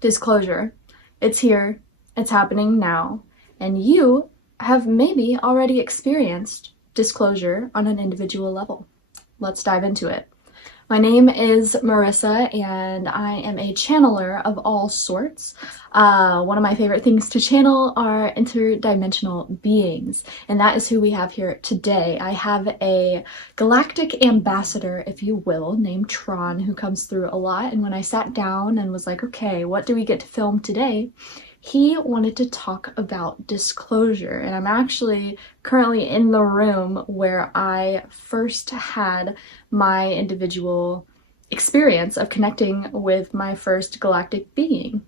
Disclosure. It's here, it's happening now, and you have maybe already experienced disclosure on an individual level. Let's dive into it. My name is Marissa, and I am a channeler of all sorts. One of my favorite things to channel are interdimensional beings, and that is who we have here today. I have a galactic ambassador, if you will, named Tron, who comes through a lot. And when I sat down and was like, okay, what do we get to film today? He wanted to talk about disclosure, and I'm actually currently in the room where I first had my individual experience of connecting with my first galactic being.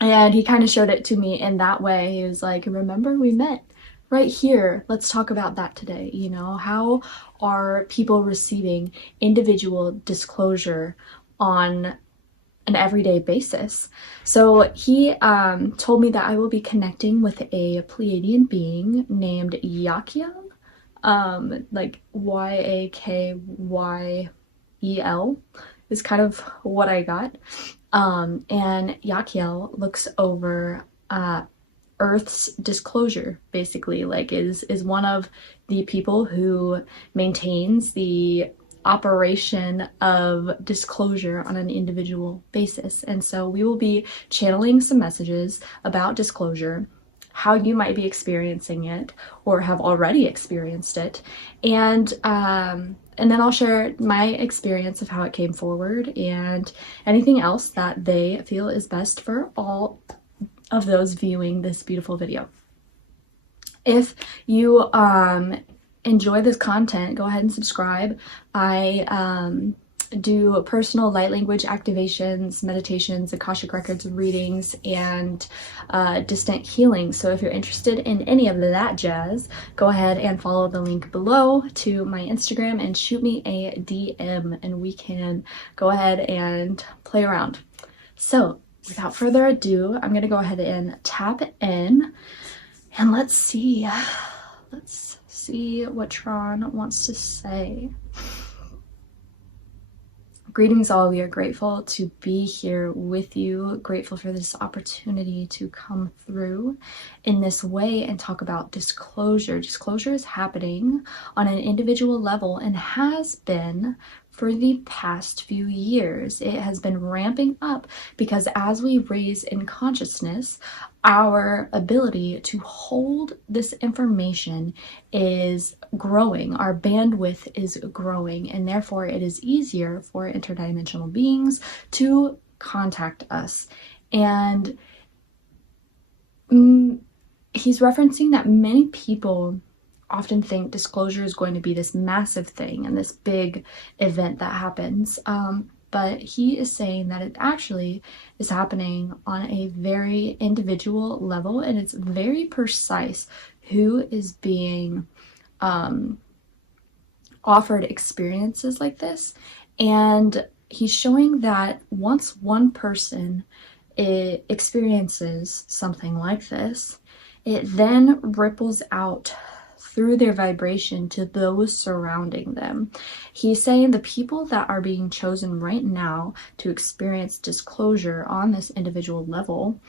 And he kind of showed it to me in that way. He was like, remember we met right here? Let's talk about that today. You know, how are people receiving individual disclosure on an everyday basis? So he told me that I will be connecting with a Pleiadian being named Yakiel, like Yakyel is kind of what I got. And Yakiel looks over Earth's disclosure, basically, like is one of the people who maintains the operation of disclosure on an individual basis. And so we will be channeling some messages about disclosure, how you might be experiencing it or have already experienced it, and then I'll share my experience of how it came forward and anything else that they feel is best for all of those viewing this beautiful video. If you enjoy this content, go ahead and subscribe. I do personal light language activations, meditations, akashic records readings, and distant healing. So if you're interested in any of that jazz, go ahead and follow the link below to my Instagram and shoot me a DM, and we can go ahead and play around. So without further ado, I'm gonna go ahead and tap in, and let's see what Tron wants to say. Greetings all, we are grateful to be here with you, grateful for this opportunity to come through in this way and talk about disclosure. Disclosure is happening on an individual level and has been for the past few years. It has been ramping up because as we raise in consciousness, our ability to hold this information is growing. Our bandwidth is growing, and therefore it is easier for interdimensional beings to contact us. And he's referencing that many people often think disclosure is going to be this massive thing and this big event that happens. But he is saying that it actually is happening on a very individual level, and it's very precise who is being offered experiences like this. And he's showing that once one person experiences something like this, it then ripples out through their vibration to those surrounding them. He's saying the people that are being chosen right now to experience disclosure on this individual level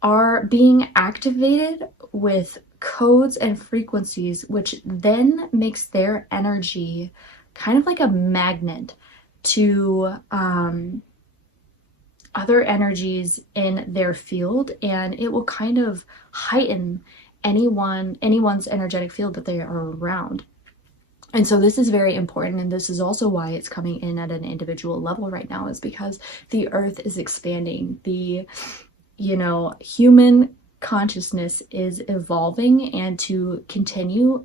are being activated with codes and frequencies, which then makes their energy kind of like a magnet to other energies in their field, and it will kind of heighten anyone's energetic field that they are around. And so this is very important, and this is also why it's coming in at an individual level right now, is because the earth is expanding. The human consciousness is evolving, and to continue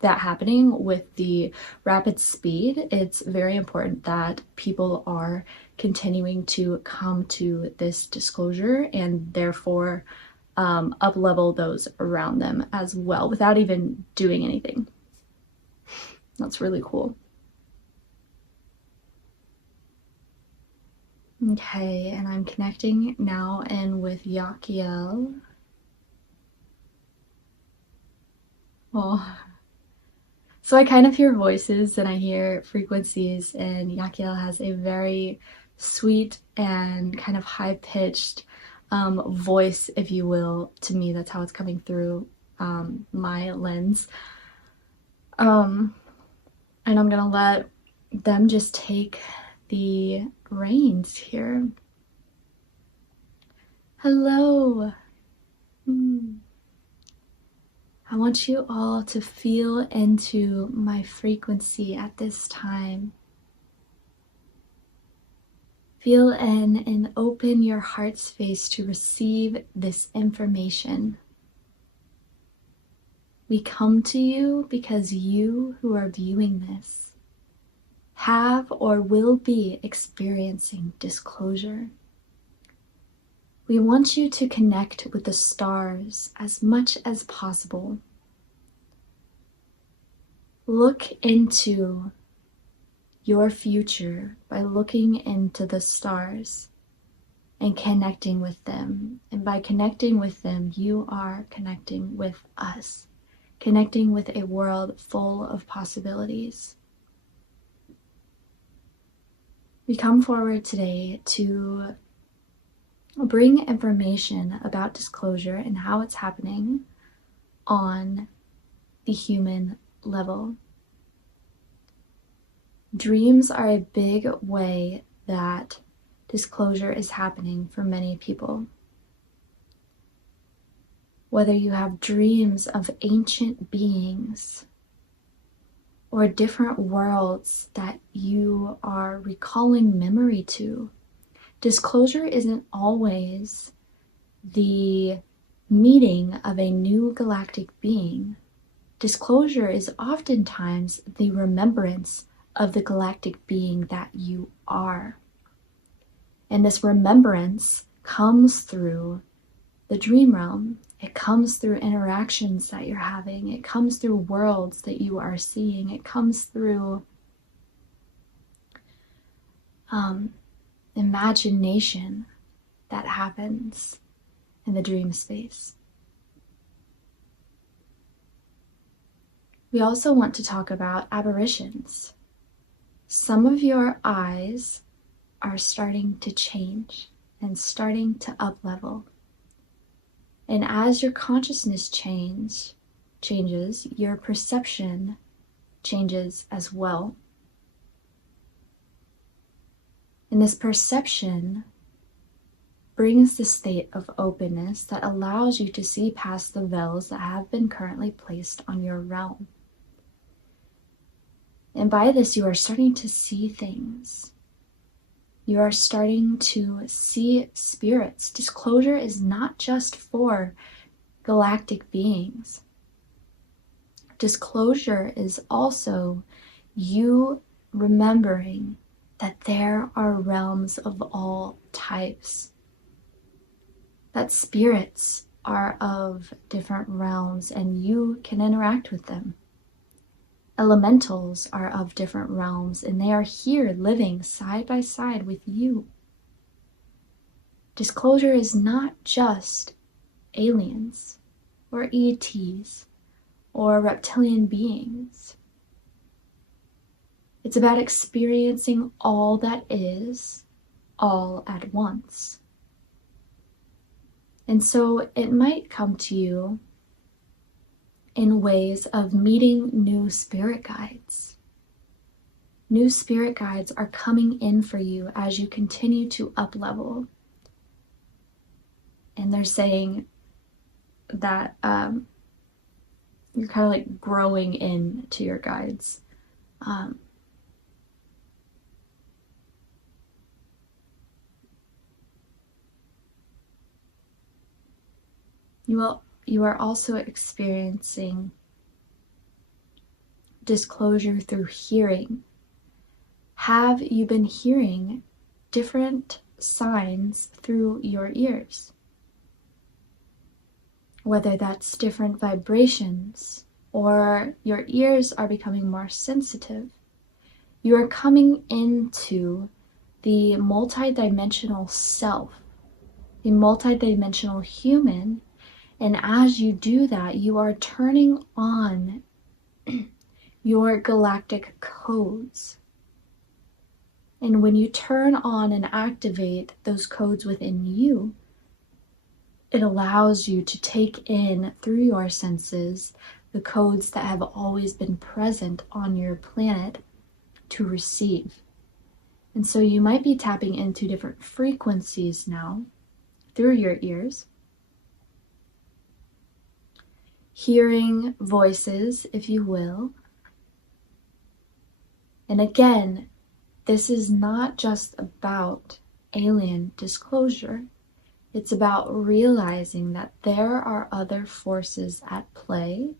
that happening with the rapid speed, it's very important that people are continuing to come to this disclosure and therefore up level those around them as well without even doing anything. That's really cool. Okay, and I'm connecting now in with Yakiel. Oh, so I kind of hear voices and I hear frequencies, and Yakiel has a very sweet and kind of high-pitched voice, if you will. To me, that's how it's coming through my lens. And I'm gonna let them just take the reins here. Hello. I want you all to feel into my frequency at this time. Feel in and open your heart space to receive this information. We come to you because you who are viewing this have or will be experiencing disclosure. We want you to connect with the stars as much as possible. Look into your future by looking into the stars and connecting with them. And by connecting with them, you are connecting with us, connecting with a world full of possibilities. We come forward today to bring information about disclosure and how it's happening on the human level. Dreams are a big way that disclosure is happening for many people. Whether you have dreams of ancient beings or different worlds that you are recalling memory to, disclosure isn't always the meeting of a new galactic being. Disclosure is oftentimes the remembrance of the galactic being that you are. And this remembrance comes through the dream realm. It comes through interactions that you're having. It comes through worlds that you are seeing. It comes through imagination that happens in the dream space. We also want to talk about aberrations. Some of your eyes are starting to change and starting to up-level. And as your consciousness changes, your perception changes as well. And this perception brings the state of openness that allows you to see past the veils that have been currently placed on your realm. And by this, you are starting to see things. You are starting to see spirits. Disclosure is not just for galactic beings. Disclosure is also you remembering that there are realms of all types, that spirits are of different realms and you can interact with them. Elementals are of different realms and they are here living side by side with you. Disclosure is not just aliens or ETs or reptilian beings. It's about experiencing all that is, all at once. And so it might come to you in ways of meeting new spirit guides. New spirit guides are coming in for you as you continue to up-level. And they're saying that you're kind of like growing into your guides. You are also experiencing disclosure through hearing. Have you been hearing different signs through your ears? Whether that's different vibrations or your ears are becoming more sensitive, you are coming into the multidimensional self, the multidimensional human. And as you do that, you are turning on your galactic codes. And when you turn on and activate those codes within you, it allows you to take in through your senses the codes that have always been present on your planet to receive. And so you might be tapping into different frequencies now through your ears, hearing voices, if you will. And again, this is not just about alien disclosure. It's about realizing that there are other forces at play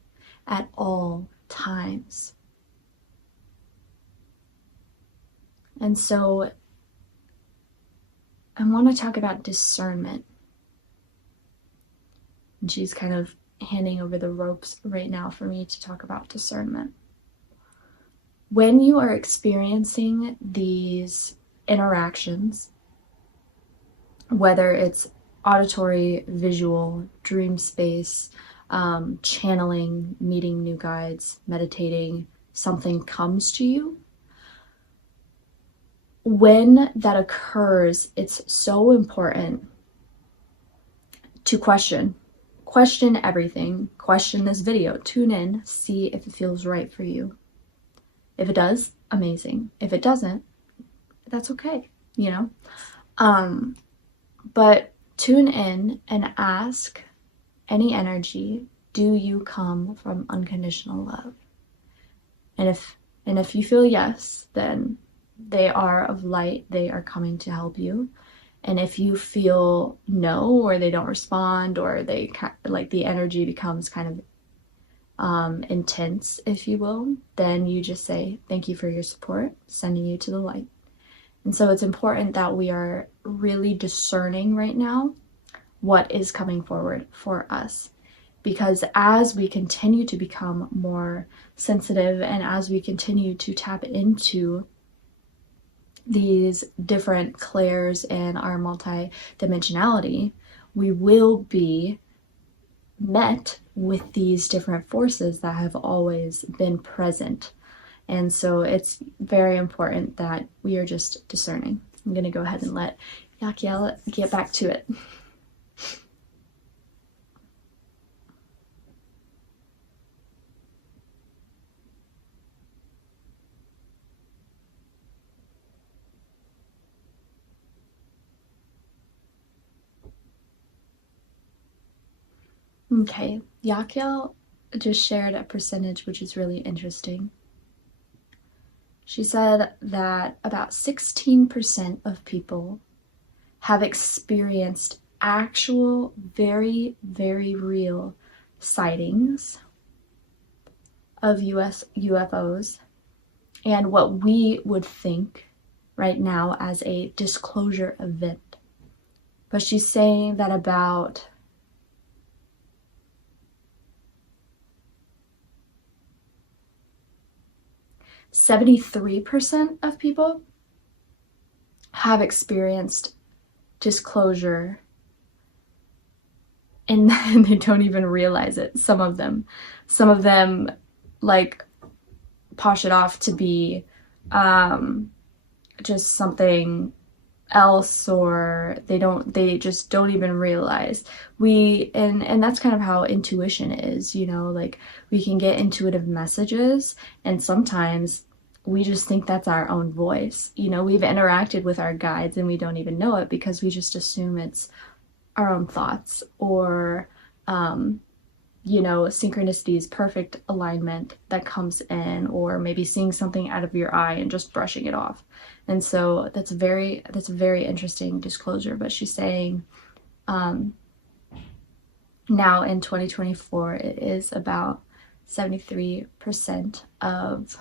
at all times. And so I want to talk about discernment. And she's kind of handing over the ropes right now for me to talk about discernment. When you are experiencing these interactions, whether it's auditory, visual, dream space, channeling, meeting new guides, meditating, something comes to you, when that occurs, it's so important to question everything, question this video, tune in, see if it feels right for you. If it does, amazing. If it doesn't, that's okay, you know? But tune in and ask any energy, do you come from unconditional love? And if you feel yes, then they are of light, they are coming to help you. And if you feel no, or they don't respond, or they like the energy becomes kind of intense, if you will, then you just say, thank you for your support, sending you to the light. And so it's important that we are really discerning right now what is coming forward for us. Because as we continue to become more sensitive and as we continue to tap into these different clairs and our multi-dimensionality, we will be met with these different forces that have always been present. And so it's very important that we are just discerning. I'm going to go ahead and let Yakiel get back to it. Okay, Yakiel just shared a percentage which is really interesting. She said that about 16% of people have experienced actual, very, very real sightings of UFOs and what we would think right now as a disclosure event. But she's saying that about 73% of people have experienced disclosure and they don't even realize it. Some of them like posh it off to be just something else, or they just don't even realize. And that's kind of how intuition is, you know, like we can get intuitive messages and sometimes we just think that's our own voice. You know, we've interacted with our guides and we don't even know it because we just assume it's our own thoughts or you know, synchronicities, perfect alignment that comes in, or maybe seeing something out of your eye and just brushing it off. And so that's a very interesting disclosure. But she's saying now in 2024, it is about 73% of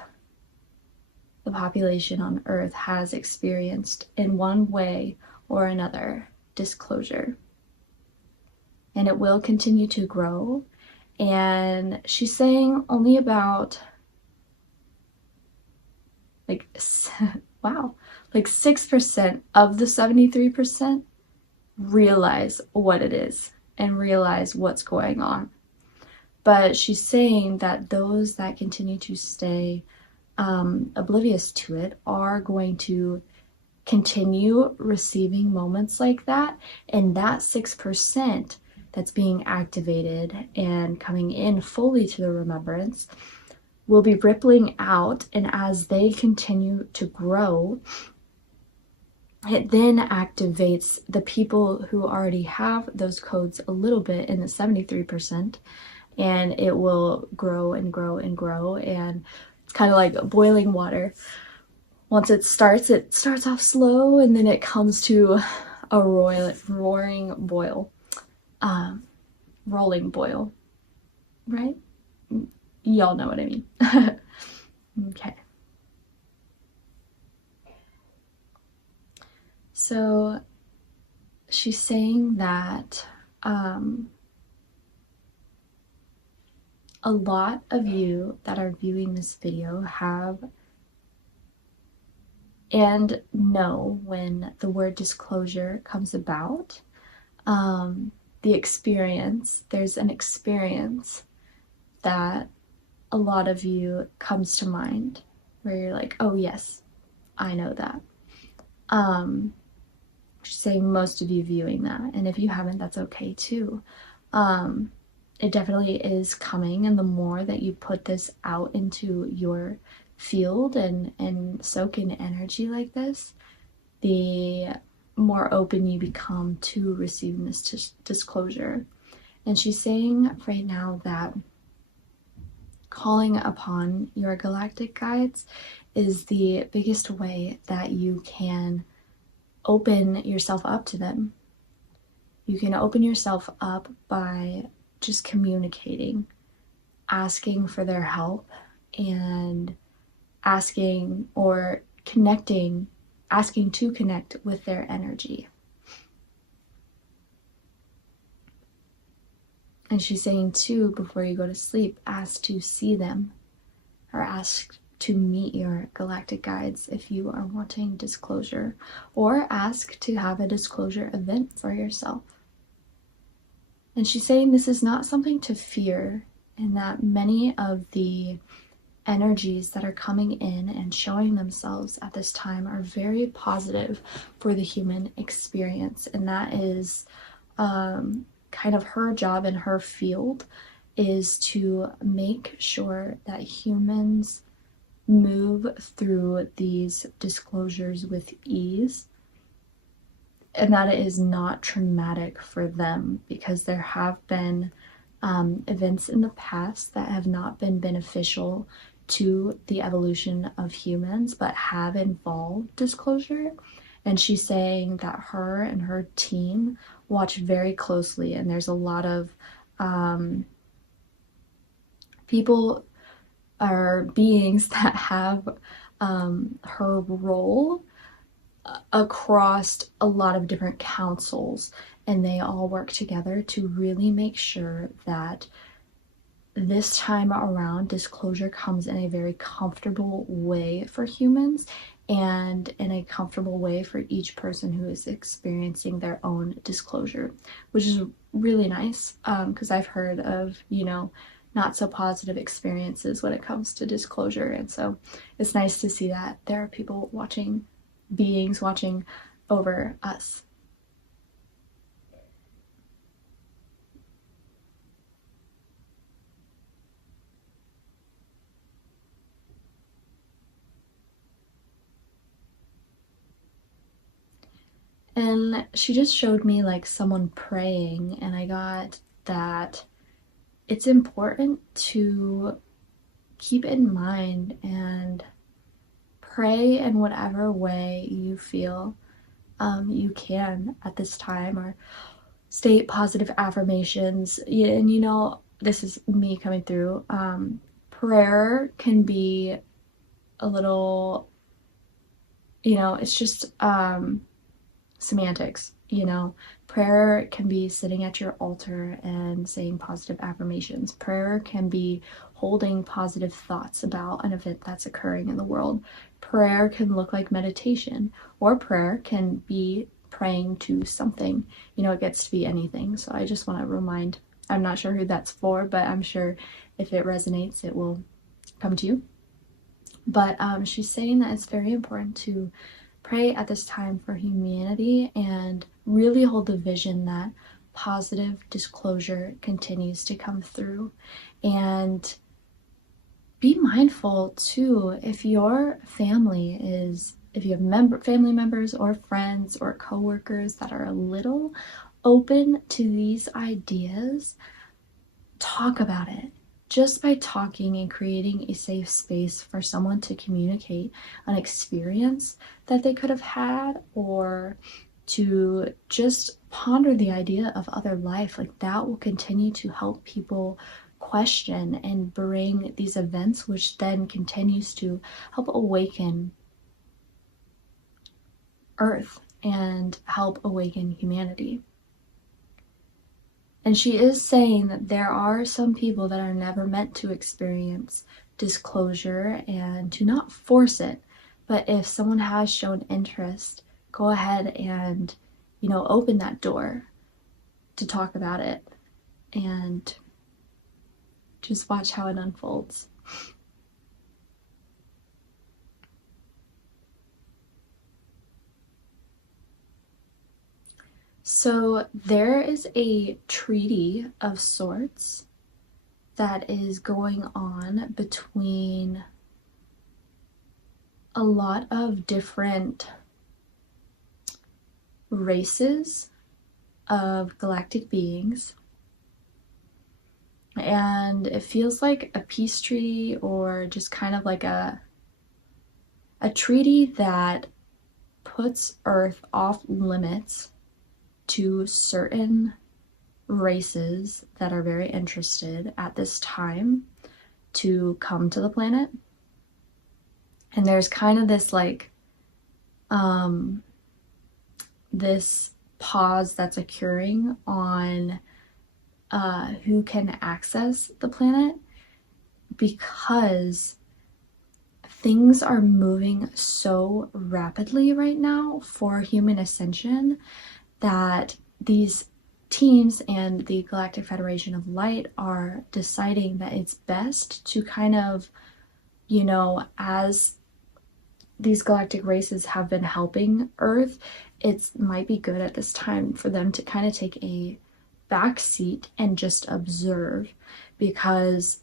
the population on Earth has experienced in one way or another disclosure. And it will continue to grow. And she's saying only about like 6% of the 73% realize what it is and realize what's going on. But she's saying that those that continue to stay oblivious to it are going to continue receiving moments like that, and that 6% that's being activated and coming in fully to the remembrance will be rippling out, and as they continue to grow, it then activates the people who already have those codes a little bit in the 73%, and it will grow and grow and grow, and it's kind of like boiling water. Once it starts off slow, and then it comes to a roaring boil, rolling boil, right? Y'all know what I mean. Okay. So she's saying that a lot of you that are viewing this video have and know when the word disclosure comes about. The experience, there's an experience that a lot of you comes to mind where you're like, oh yes, I know that. She's saying most of you viewing that, and if you haven't, that's okay too. It definitely is coming, and the more that you put this out into your field and soak in energy like this, the more open you become to receiving this disclosure. And she's saying right now that calling upon your galactic guides is the biggest way that you can open yourself up to them. You can open yourself up by just communicating, asking for their help, and asking or connecting, asking to connect with their energy. And she's saying too, before you go to sleep, ask to see them, or ask to meet your galactic guides if you are wanting disclosure, or ask to have a disclosure event for yourself. And she's saying this is not something to fear, and that many of the energies that are coming in and showing themselves at this time are very positive for the human experience. And that is kind of her job in her field, is to make sure that humans move through these disclosures with ease, and that it is not traumatic for them, because there have been events in the past that have not been beneficial to the evolution of humans but have involved disclosure. And she's saying that her and her team watch very closely, and there's a lot of people or beings that have her role across a lot of different councils, and they all work together to really make sure that this time around disclosure comes in a very comfortable way for humans, and in a comfortable way for each person who is experiencing their own disclosure, which is really nice, because I've heard of, not so positive experiences when it comes to disclosure. And so it's nice to see that there are people watching, beings watching over us. And she just showed me like someone praying, and I got that it's important to keep in mind and pray in whatever way you feel you can at this time, or state positive affirmations. And this is me coming through. Prayer can be a little, it's just semantics. Prayer can be sitting at your altar and saying positive affirmations. Prayer can be holding positive thoughts about an event that's occurring in the world. Prayer can look like meditation, or prayer can be praying to something. It gets to be anything. So I just want to remind, I'm not sure who that's for, but I'm sure if it resonates, it will come to you. But she's saying that it's very important to pray at this time for humanity and really hold the vision that positive disclosure continues to come through. And be mindful too, if your family is, if you have family members or friends or coworkers that are a little open to these ideas, talk about it. Just by talking and creating a safe space for someone to communicate an experience that they could have had, or to just ponder the idea of other life, like that will continue to help people question and bring these events, which then continues to help awaken Earth and help awaken humanity. And she is saying that there are some people that are never meant to experience disclosure, and to not force it. But if someone has shown interest, go ahead and, open that door to talk about it and just watch how it unfolds. So there is a treaty of sorts that is going on between a lot of different races of galactic beings. And it feels like a peace treaty, or just kind of like a treaty that puts Earth off limits to certain races that are very interested at this time to come to the planet. And there's kind of this this pause that's occurring on who can access the planet, because things are moving so rapidly right now for human ascension that these teams and the Galactic Federation of Light are deciding that it's best to kind of, as these galactic races have been helping Earth, it might be good at this time for them to kind of take a back seat and just observe, because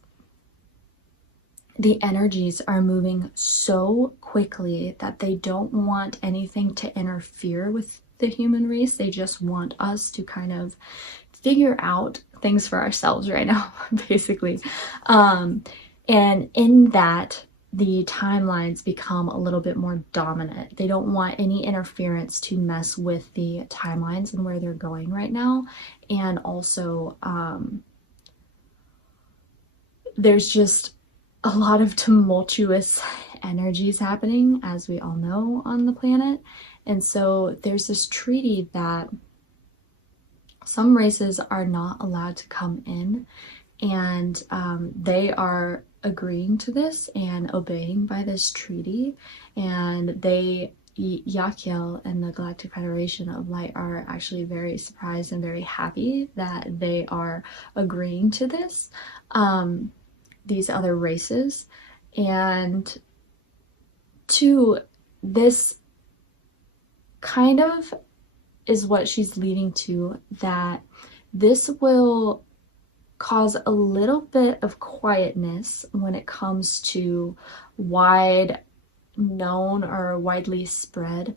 the energies are moving so quickly that they don't want anything to interfere with the human race. They just want us to kind of figure out things for ourselves right now, basically. And in that, the timelines become a little bit more dominant. They don't want any interference to mess with the timelines and where they're going right now. And also, there's just a lot of tumultuous energies happening, as we all know, on the planet. And so there's this treaty that some races are not allowed to come in, and they are agreeing to this and obeying by this treaty. And Yakiel and the Galactic Federation of Light are actually very surprised and very happy that they are agreeing to this, these other races. And to this kind of is what she's leading to, that this will cause a little bit of quietness when it comes to wide known or widely spread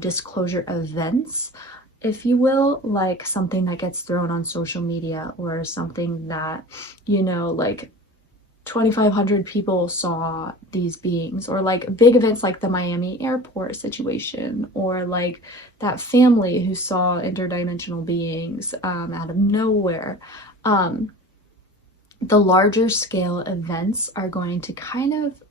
disclosure events, if you will, like something that gets thrown on social media, or something that, like 2,500 people saw these beings, or like big events like the Miami airport situation, or like that family who saw interdimensional beings out of nowhere. The larger scale events are going to kind of,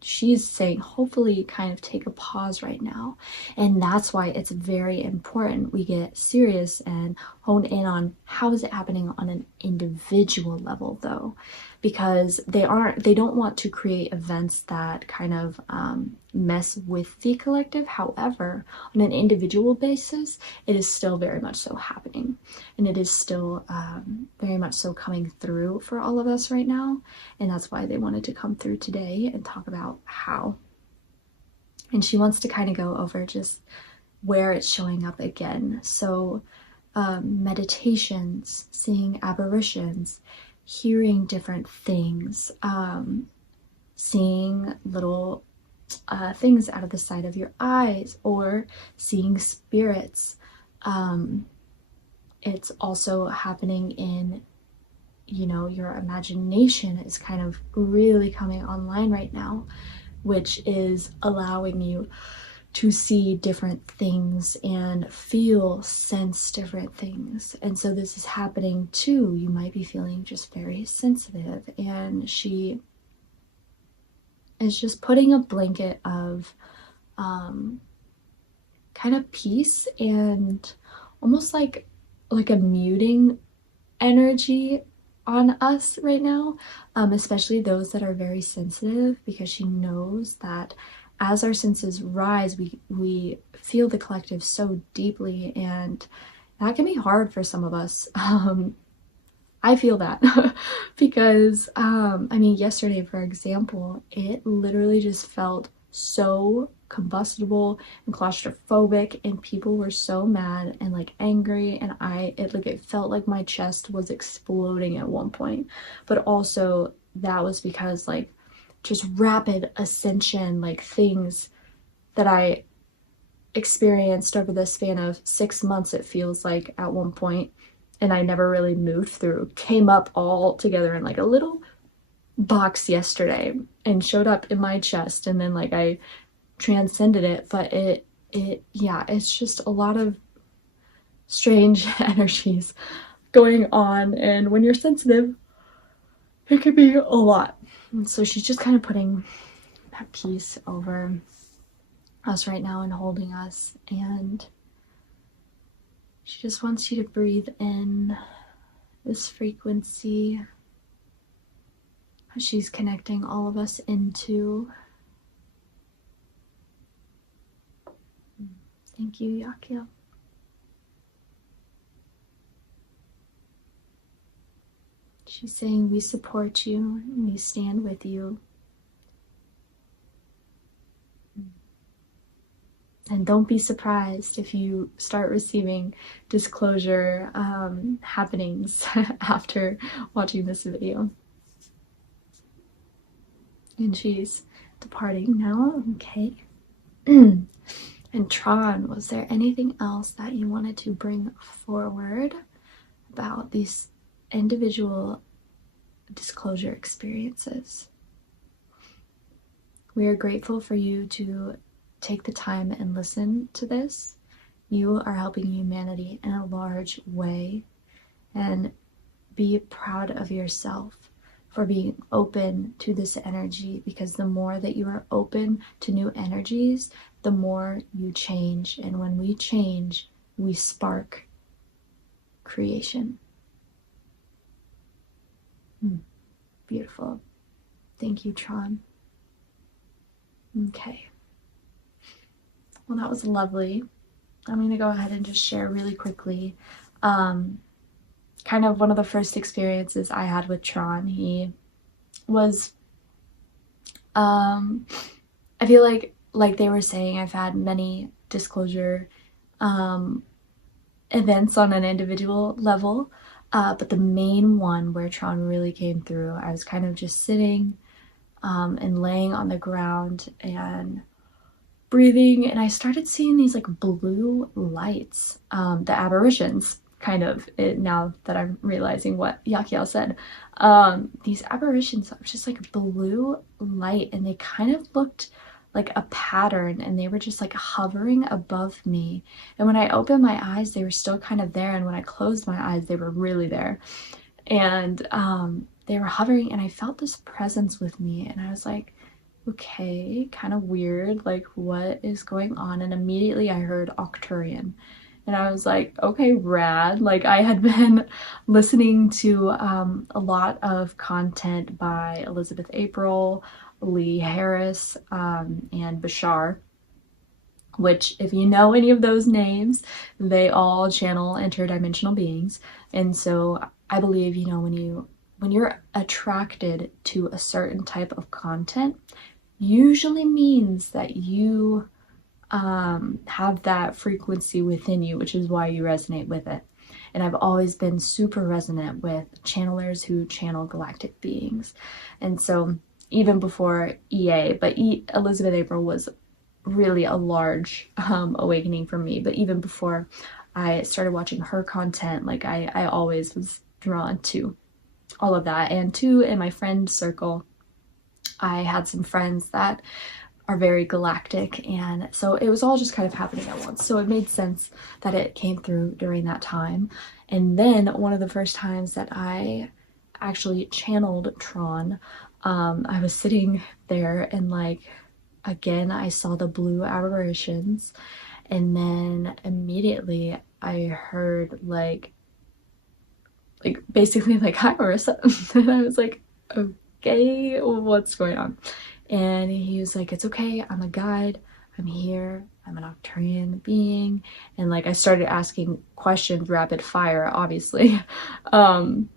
she's saying, hopefully kind of take a pause right now. And that's why it's very important we get serious and hone in on how is it happening on an individual level, though, because they don't want to create events that kind of mess with the collective. However, on an individual basis, it is still very much so happening, and it is still very much so coming through for all of us right now. And that's why they wanted to come through today and talk about how. And she wants to kind of go over just where it's showing up again. So meditations, seeing apparitions, hearing different things, seeing little things out of the side of your eyes, or seeing spirits. It's also happening in, you know, your imagination is kind of really coming online right now, which is allowing you to see different things and feel, sense different things. And so this is happening too. You might be feeling just very sensitive, and she is just putting a blanket of kind of peace and almost like a muting energy on us right now, especially those that are very sensitive, because she knows that as our senses rise, we feel the collective so deeply, and that can be hard for some of us. I feel that because I mean, yesterday, for example, it literally just felt so combustible and claustrophobic, and people were so mad and like angry, and it felt like my chest was exploding at one point. But also that was because like just rapid ascension, like things that I experienced over the span of 6 months, it feels like at one point, and I never really moved through, came up all together in like a little box yesterday and showed up in my chest, and then like I transcended it. But yeah, it's just a lot of strange energies going on, and when you're sensitive, it can be a lot. And so she's just kind of putting that peace over us right now and holding us, and she just wants you to breathe in this frequency she's connecting all of us into. Thank you, Yakia. She's saying we support you and we stand with you. And don't be surprised if you start receiving disclosure happenings after watching this video. And she's departing now, okay? And Tron, was there anything else that you wanted to bring forward about these individual disclosure experiences? We are grateful for you to take the time and listen to this. You are helping humanity in a large way, and be proud of yourself for being open to this energy, because the more that you are open to new energies, the more you change. And when we change, we spark creation. Beautiful. Thank you, Tron. Okay. Well, that was lovely. I'm going to go ahead and just share really quickly kind of one of the first experiences I had with Tron. He was, I feel like they were saying, I've had many disclosure events on an individual level, but the main one where Tron really came through, I was kind of just sitting and laying on the ground and breathing, and I started seeing these like blue lights, the apparitions, kind of, now that I'm realizing what Yakiel said. These apparitions are just like blue light, and they kind of looked like a pattern, and they were just like hovering above me. And when I opened my eyes, they were still kind of there, and when I closed my eyes, they were really there. And they were hovering, and I felt this presence with me, and I was like, okay, kind of weird, like what is going on? And immediately I heard Arcturian, and I was like, okay, rad. Like I had been listening to a lot of content by Elizabeth April, Lee Harris, and Bashar, which, if you know any of those names, they all channel interdimensional beings. And so I believe, you know, when you're attracted to a certain type of content, usually means that you have that frequency within you, which is why you resonate with it. And I've always been super resonant with channelers who channel galactic beings. And so even before EA, but Elizabeth April was really a large awakening for me. But even before I started watching her content, like I always was drawn to all of that. And too, in my friend circle, I had some friends that are very galactic, and so it was all just kind of happening at once. So it made sense that it came through during that time. And then one of the first times that I actually channeled Tron, I was sitting there and like, again, I saw the blue apparitions, and then immediately I heard like basically like, hi Marissa. And I was like, okay, what's going on? And he was like, it's okay, I'm a guide, I'm here, I'm an Arcturian being. And like I started asking questions rapid fire, obviously. And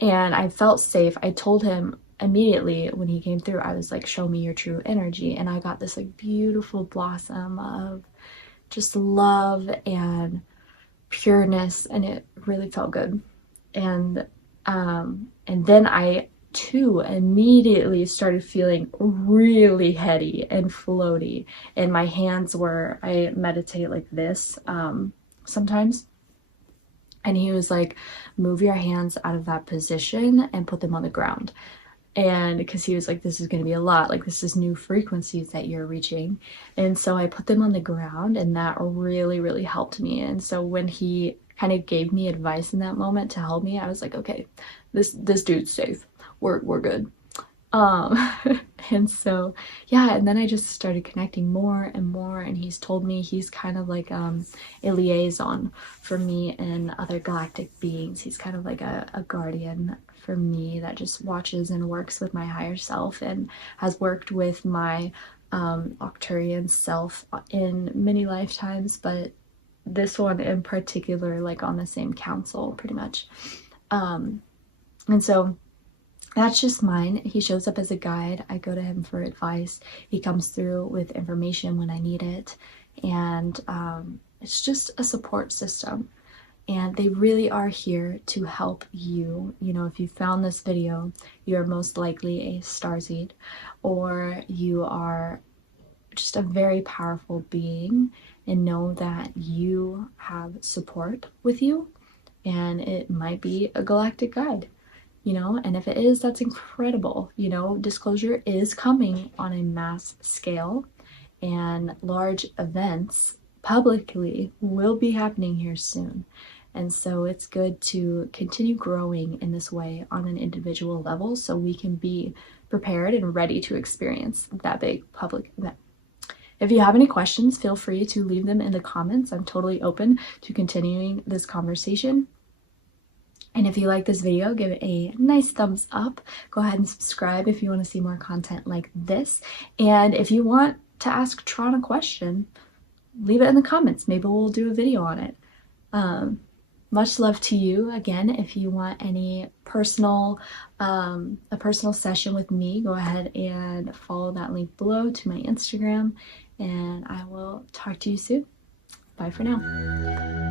I felt safe. I told him immediately when he came through, I was like, show me your true energy. And I got this like beautiful blossom of just love and pureness, and it really felt good. And then I too immediately started feeling really heady and floaty, and my hands were, I meditate like this sometimes, and he was like, move your hands out of that position and put them on the ground. And because he was like, this is going to be a lot, like this is new frequencies that you're reaching. And so I put them on the ground, and that really helped me. And so when he kind of gave me advice in that moment to help me, I was like, okay, this dude's safe, we're good. And so yeah, and then I just started connecting more and more, and he's told me he's kind of like a liaison for me and other galactic beings. He's kind of like a guardian for me that just watches and works with my higher self, and has worked with my Arcturian self in many lifetimes, but this one in particular, like on the same council pretty much. And so that's just mine. He shows up as a guide. I go to him for advice. He comes through with information when I need it. And it's just a support system. And they really are here to help you. You know, if you found this video, you are most likely a starseed, or you are just a very powerful being, and know that you have support with you. And it might be a galactic guide. You know, and if it is, that's incredible. You know, disclosure is coming on a mass scale, and large events publicly will be happening here soon. And so it's good to continue growing in this way on an individual level, so we can be prepared and ready to experience that big public event. If you have any questions, feel free to leave them in the comments. I'm totally open to continuing this conversation. And if you like this video, give it a nice thumbs up. Go ahead and subscribe if you want to see more content like this. And if you want to ask Tron a question, leave it in the comments. Maybe we'll do a video on it. Much love to you. Again, if you want any personal, a personal session with me, go ahead and follow that link below to my Instagram. And I will talk to you soon. Bye for now.